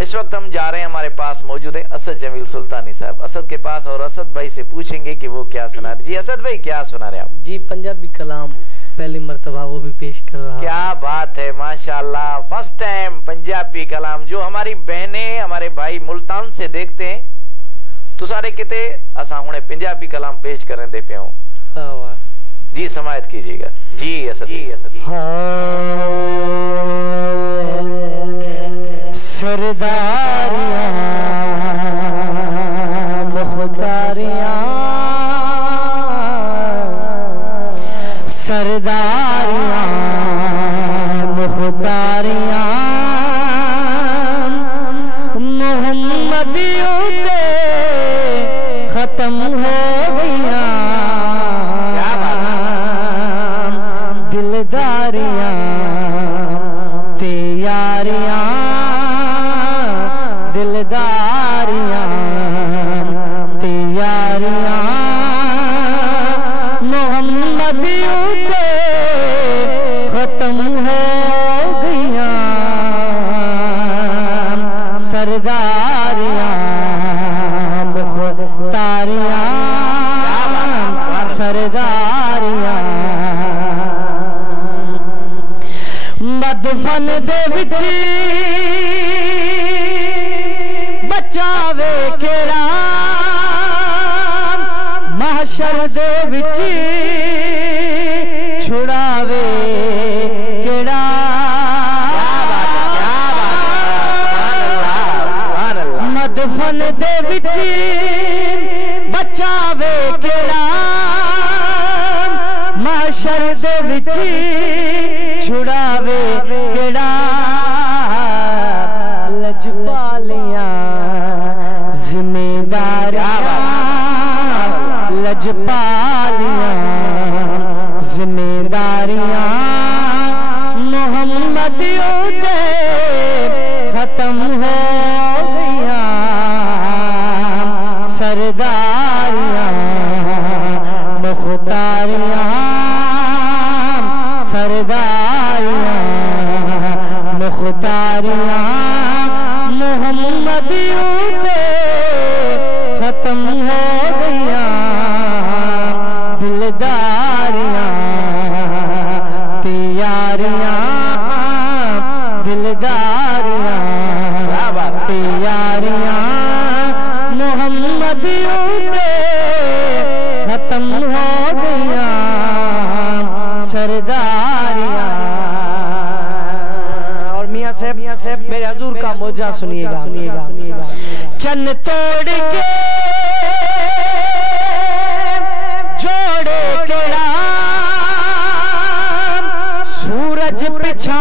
इस वक्त हम जा रहे हैं, हमारे पास मौजूद है असद जमील सुल्तानी साहब। असद के पास और असद भाई से पूछेंगे कि वो क्या सुना रहे। जी असद भाई क्या सुना रहे आप? जी पंजाबी कलाम पहली मर्तबा वो भी पेश कर रहा। क्या बात है, माशाल्लाह, फर्स्ट टाइम पंजाबी कलाम। जो हमारी बहनें हमारे भाई मुल्तान से देखते हैं तो सारे किते असा हुणे पंजाबी कलाम पेश करें दे पे हूं। जी समायत कीजिएगा। जी असद सरदारियां मुख्तारियां सरदारियां मुख्तारियां मोहम्मदियों ते खत्म हो गईया दिलदारियां ते यारियां दिलदारियां ते यारियां मोहम्मदियों ते खत्म हो गईया सरदारियां मुख्तारियां सरदारियां मदफन दे विच बचावे केड़ा महशर दे विच छुड़ावे केड़ा मदफन दे विच बचावे केड़ा महशर दे विच छुड़ावे केड़ा लजपालियां जिम्मेदारियां लजपालियां जिम्मेदारियां मोहम्मदियों ते खत्म हो गईया सरदारियां मुख्तारियां सरदारियां मुख्तारियां मोहम्मदियों पे खत्म हो गईया दिलदारियां तियारियां दिलदारियां तियारियां मोहम्मदियों पे खत्म हो गईया सरदारियां। और मियां साहब मेरे हजूर का मौजा सुनिएगा। चन्न तोड़ के जोड़े केड़ा सूरज पिछा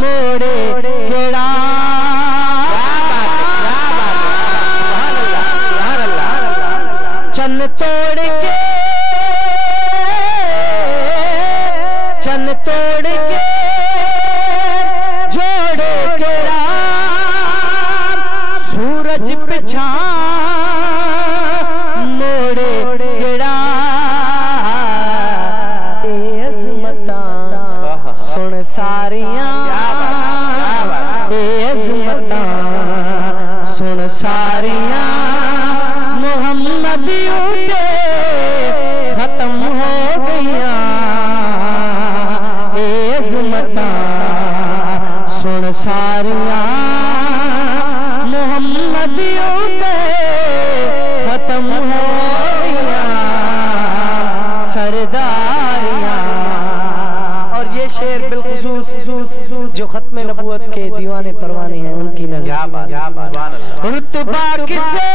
मोड़े केड़ा चन्न तोड़ के चन्न तोड़ के जोड़े केड़ा सूरज पिछा मोड़े केड़ा ए अज़मतां सुन सारियां ए अज़मतां सुन सारियां मोहम्मदियों ते खत्म हो गईया ए अज़मतां सुन सारियां मोहम्मदियों ते खत्म हो गईया सरदारियां। और ये शेर बिलखुसूस जो खत्म नबूवत के दीवाने परवाने हैं उनकी नज़र। रुतबा किसे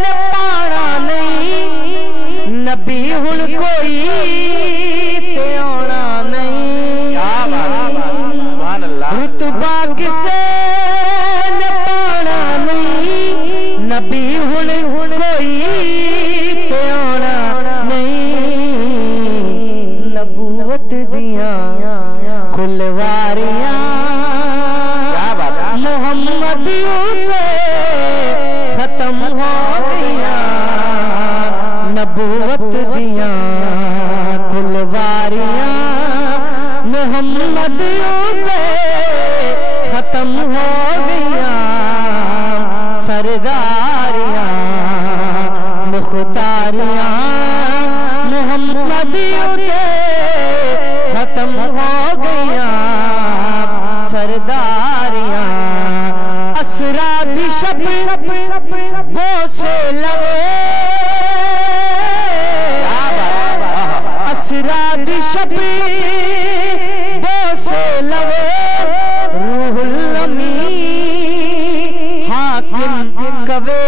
ने पाना नहीं नबी हुन कोई ते आना नहीं रुतबा किसे ने पाना नहीं नबी हुन कोई ते आना नहीं नबूवत दियां कुलवारियां मोहम्मदियों पे खत्म हो गईया नबूवत दियां कुलवारियां मोहम्मदियों पे शब बोसे लवे असराद शब बोसे लवे रूहुल अमी हाकिम कवे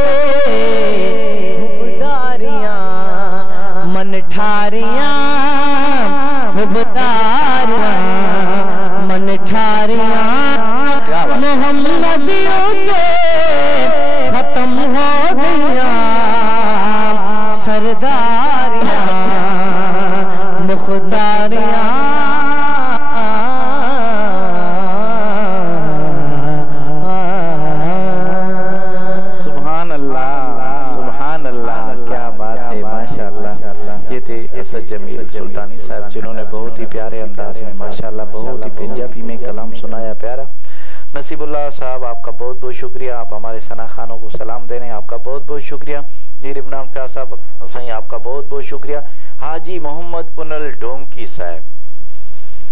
हुबदारियां मन ठारियां हुबदारियां मन ठारियां मोहम्मदियों के खत्म हो गया सरदारियां मुख्तारियां सुभान अल्लाह क्या बात है माशाअल्लाह। ये थे असद जमील सुल्तानी साहब जिन्होंने बहुत ही प्यारे अंदाज में माशाअल्लाह बहुत ही पंजाबी में कलाम सुनाया प्यारा। नसीबुल्लाह साहब आपका बहुत बहुत शुक्रिया। आप हमारे सना खानों को सलाम देने आपका बहुत बहुत शुक्रिया। मीर इमरान फ्याज साहब सही आपका बहुत बहुत शुक्रिया। हाजी मोहम्मद पुनल डोमकी साहब,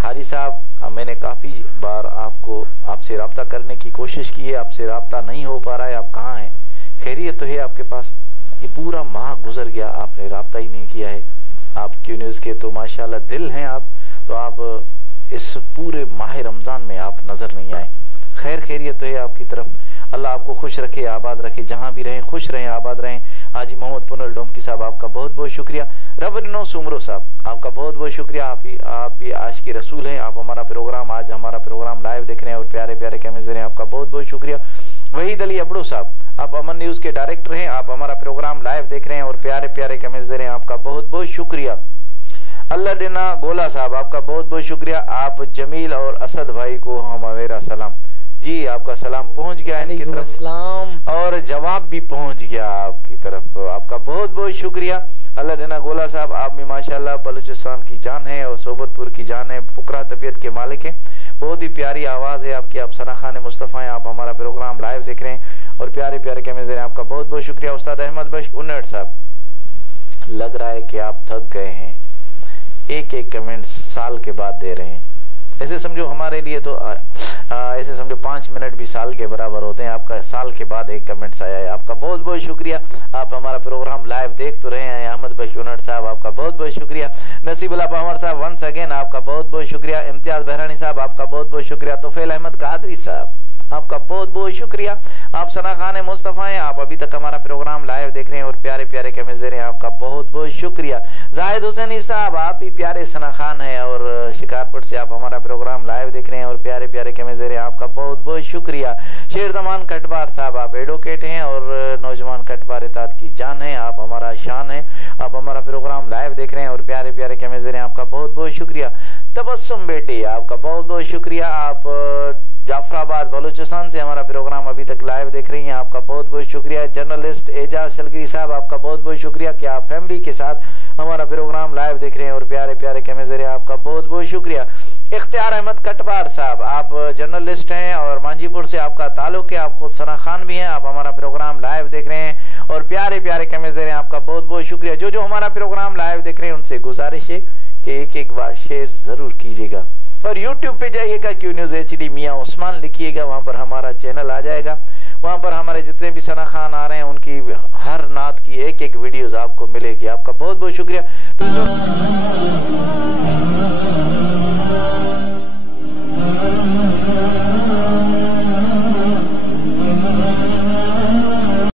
हाजी साहब मैंने काफी बार आपसे रब्ता करने की कोशिश की है, आपसे रब्ता नहीं हो पा रहा है। आप कहाँ हैं? खैरियत तो है आपके पास? ये पूरा माह गुजर गया आपने रब्ता ही नहीं किया है। आप क्यू न्यूज के तो माशाल्लाह दिल हैं आप, तो आप इस पूरे माह रमजान में आप नजर नहीं आए। खैर खैरियत तो है आपकी तरफ। अल्लाह आपको खुश रखे, आबाद रखे, जहां भी रहें खुश रहें, आबाद रहें। हाजी मोहम्मद पुनल डोमकी साहब आपका बहुत बहुत शुक्रिया। रबनो सुमरो साहब आपका बहुत बहुत शुक्रिया। आप भी आशिक रसूल हैं। आप हमारा प्रोग्राम आज हमारा प्रोग्राम लाइव देख रहे हैं और प्यारे प्यारे कमेंट्स दे रहे हैं, आपका बहुत बहुत शुक्रिया। वहीद अली अबड़ो साहब आप अमन न्यूज के डायरेक्टर हैं, आप हमारा प्रोग्राम लाइव देख रहे हैं और प्यारे प्यारे कमेंट्स दे रहे हैं, आपका बहुत बहुत शुक्रिया। अल्लाह डिना गोला साहब आपका बहुत बहुत शुक्रिया। आप जमील और असद भाई को मेरा सलाम। जी आपका सलाम पहुंच गया इनकी तरफ सलाम और जवाब भी पहुंच गया आपकी तरफ, आपका बहुत बहुत शुक्रिया। अल्लाह डिना गोला साहब आप भी माशाल्लाह बलूचिस्तान की जान है और सोबतपुर की जान है, फुकरा तबीयत के मालिक है। बहुत ही प्यारी आवाज है आपकी। आप सना खान मुस्तफ़ा हैं, आप हमारा प्रोग्राम लाइव देख रहे हैं और प्यारे प्यारे कमेंट्स दे रहे हैं, आपका बहुत बहुत शुक्रिया। उस्ताद अहमद बख्श उन्नट साहब लग रहा है कि आप थक गए हैं, एक एक कमेंट साल के बाद दे रहे हैं। ऐसे समझो हमारे लिए तो ऐसे समझो 5 मिनट भी साल के बराबर होते हैं। आपका साल के बाद एक कमेंट्स आया है, आपका बहुत बहुत शुक्रिया। आप हमारा प्रोग्राम लाइव देख तो रहे हैं। अहमद बख्श उन्नट साहब आपका बहुत बहुत शुक्रिया। नसीबुल्लाह पवार साहब वंस अगेन आपका बहुत बहुत शुक्रिया। इम्तियाज बहरानी साहब आपका बहुत बहुत शुक्रिया। तोफेल अहमद कादरी साहब आपका बहुत बहुत शुक्रिया। आप सना खान मुस्तफ़ा हैं, आप अभी तक हमारा प्रोग्राम लाइव देख रहे हैं और प्यारे प्यारे कमेंट्स दे रहे हैं, आपका बहुत बहुत शुक्रिया। जाहिद हुसैनी साहब आप भी प्यारे सना खान हैं और शिकारपुर से आप हमारा प्रोग्राम लाइव देख रहे हैं और प्यारे प्यारे कमेंट्स दे रहे हैं, आपका बहुत बहुत शुक्रिया। शेर दमान कटवार साहब आप एडवोकेट हैं और नौजवान कटवार इताद की जान है, आप हमारा शान है, आप हमारा प्रोग्राम लाइव देख रहे हैं और प्यारे प्यारे कमेंट्स दे रहे हैं, आपका बहुत बहुत शुक्रिया। तबस्सुम बेटी आपका बहुत बहुत शुक्रिया। आप जाफराबाद बलूचिस्तान से हमारा प्रोग्राम अभी तक लाइव देख रही हैं, आपका बहुत बहुत शुक्रिया। जर्नलिस्ट एजाज शलगिरी साहब आपका बहुत बहुत शुक्रिया कि आप फैमिली के साथ हमारा प्रोग्राम लाइव देख रहे हैं और प्यारे प्यारे कमेंट्स दे रहे हैं, आपका बहुत बहुत शुक्रिया। इख्तियार अहमद कटवार साहब आप जर्नलिस्ट हैं और मांझीपुर से आपका ताल्लुक है, आप खुद सना खान भी हैं, आप हमारा प्रोग्राम लाइव देख रहे हैं और प्यारे प्यारे कमेंट्स दे रहे हैं, आपका बहुत बहुत शुक्रिया। जो जो हमारा प्रोग्राम लाइव देख रहे हैं उनसे गुजारिश है कि एक एक बार शेयर जरूर कीजिएगा और YouTube पे जाइएगा क्यू न्यूज HD मियां उस्मान लिखिएगा, वहां पर हमारा चैनल आ जाएगा। वहां पर हमारे जितने भी सना खान आ रहे हैं उनकी हर नात की एक एक वीडियोस आपको मिलेगी। आपका बहुत बहुत शुक्रिया।